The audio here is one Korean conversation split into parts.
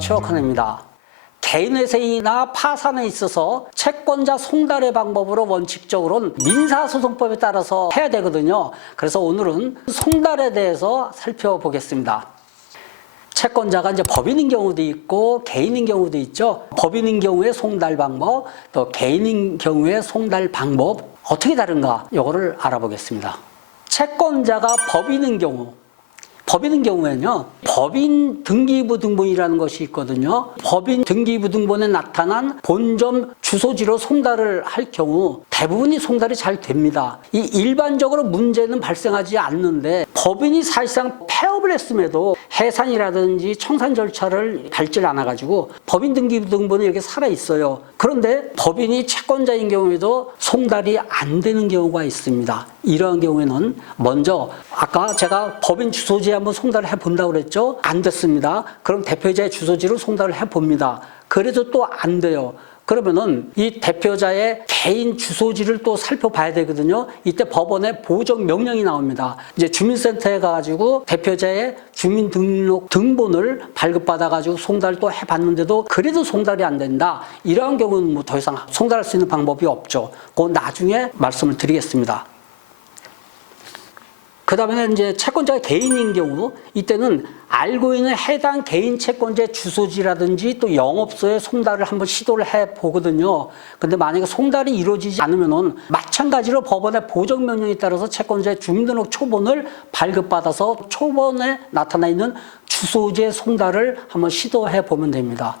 최욱환입니다. 개인회생이나 파산에 있어서 채권자 송달의 방법으로 원칙적으로는 민사소송법에 따라서 해야 되거든요. 그래서 오늘은 송달에 대해서 살펴보겠습니다. 채권자가 이제 법인인 경우도 있고 개인인 경우도 있죠. 법인인 경우에 송달 방법, 또 개인인 경우에 송달 방법 어떻게 다른가 이거를 알아보겠습니다. 채권자가 법인인 경우에는요, 법인 등기부등본이라는 것이 있거든요. 법인 등기부등본에 나타난 본점 주소지로 송달을 할 경우 대부분이 송달이 잘 됩니다. 이 일반적으로 문제는 발생하지 않는데 법인이 사실상 폐업을 했음에도 해산이라든지 청산 절차를 밟질 않아가지고 법인 등기부등본이 이렇게 살아있어요. 그런데 법인이 채권자인 경우에도 송달이 안 되는 경우가 있습니다. 이러한 경우에는 먼저 아까 제가 법인 주소지에 한번 송달을 해본다고 그랬죠? 안 됐습니다. 그럼 대표자의 주소지로 송달을 해봅니다. 그래도 또 안 돼요. 그러면은 이 대표자의 개인 주소지를 또 살펴봐야 되거든요. 이때 법원에 보정 명령이 나옵니다. 이제 주민센터에 가가지고 대표자의 주민등록 등본을 발급받아가지고 송달을 또 해봤는데도 그래도 송달이 안 된다. 이러한 경우는 뭐 더 이상 송달할 수 있는 방법이 없죠. 그건 나중에 말씀을 드리겠습니다. 그 다음에 이제 채권자가 개인인 경우, 이때는 알고 있는 해당 개인 채권자의 주소지라든지 또 영업소에 송달을 한번 시도를 해 보거든요. 근데 만약에 송달이 이루어지지 않으면은 마찬가지로 법원의 보정명령에 따라서 채권자의 주민등록 초본을 발급받아서 초본에 나타나 있는 주소지의 송달을 한번 시도해 보면 됩니다.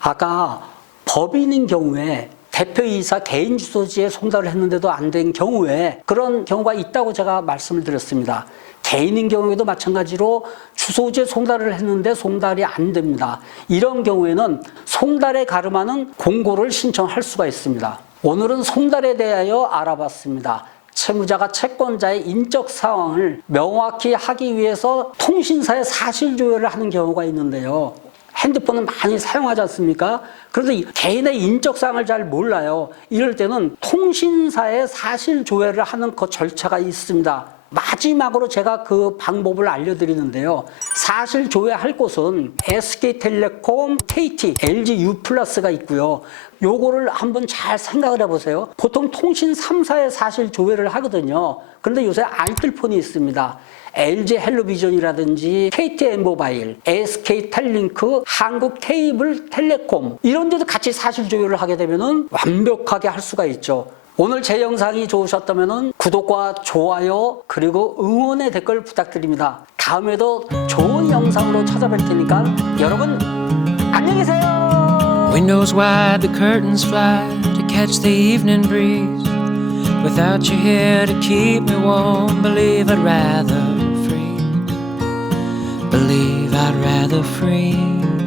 아까 법인인 경우에 대표이사 개인 주소지에 송달을 했는데도 안 된 경우에 그런 경우가 있다고 제가 말씀을 드렸습니다. 개인인 경우에도 마찬가지로 주소지에 송달을 했는데 송달이 안 됩니다. 이런 경우에는 송달에 가름하는 공고를 신청할 수가 있습니다. 오늘은 송달에 대하여 알아봤습니다. 채무자가 채권자의 인적 상황을 명확히 하기 위해서 통신사에 사실 조회를 하는 경우가 있는데요. 핸드폰은 많이 사용하지 않습니까? 그런데 개인의 인적사항을 잘 몰라요. 이럴 때는 통신사에 사실 조회를 하는 그 절차가 있습니다. 마지막으로 제가 그 방법을 알려드리는데요. 사실 조회할 곳은 SK텔레콤, KT, LG U+가 있고요. 요거를 한번 잘 생각을 해보세요. 보통 통신 3사에 사실 조회를 하거든요. 그런데 요새 알뜰폰이 있습니다. LG 헬로비전이라든지 KTN모바일, SK텔링크, 한국케이블텔레콤 이런 데도 같이 사실 조회를 하게 되면 완벽하게 할 수가 있죠. 오늘 제 영상이 좋으셨다면 구독과 좋아요 그리고 응원의 댓글 부탁드립니다. 다음에도 좋은 영상으로 찾아뵐 테니까 여러분 안녕히 계세요. Windows wide, the curtains fly to catch the evening breeze. Without you here to keep me warm, believe I'd rather freeze. Believe I'd rather freeze.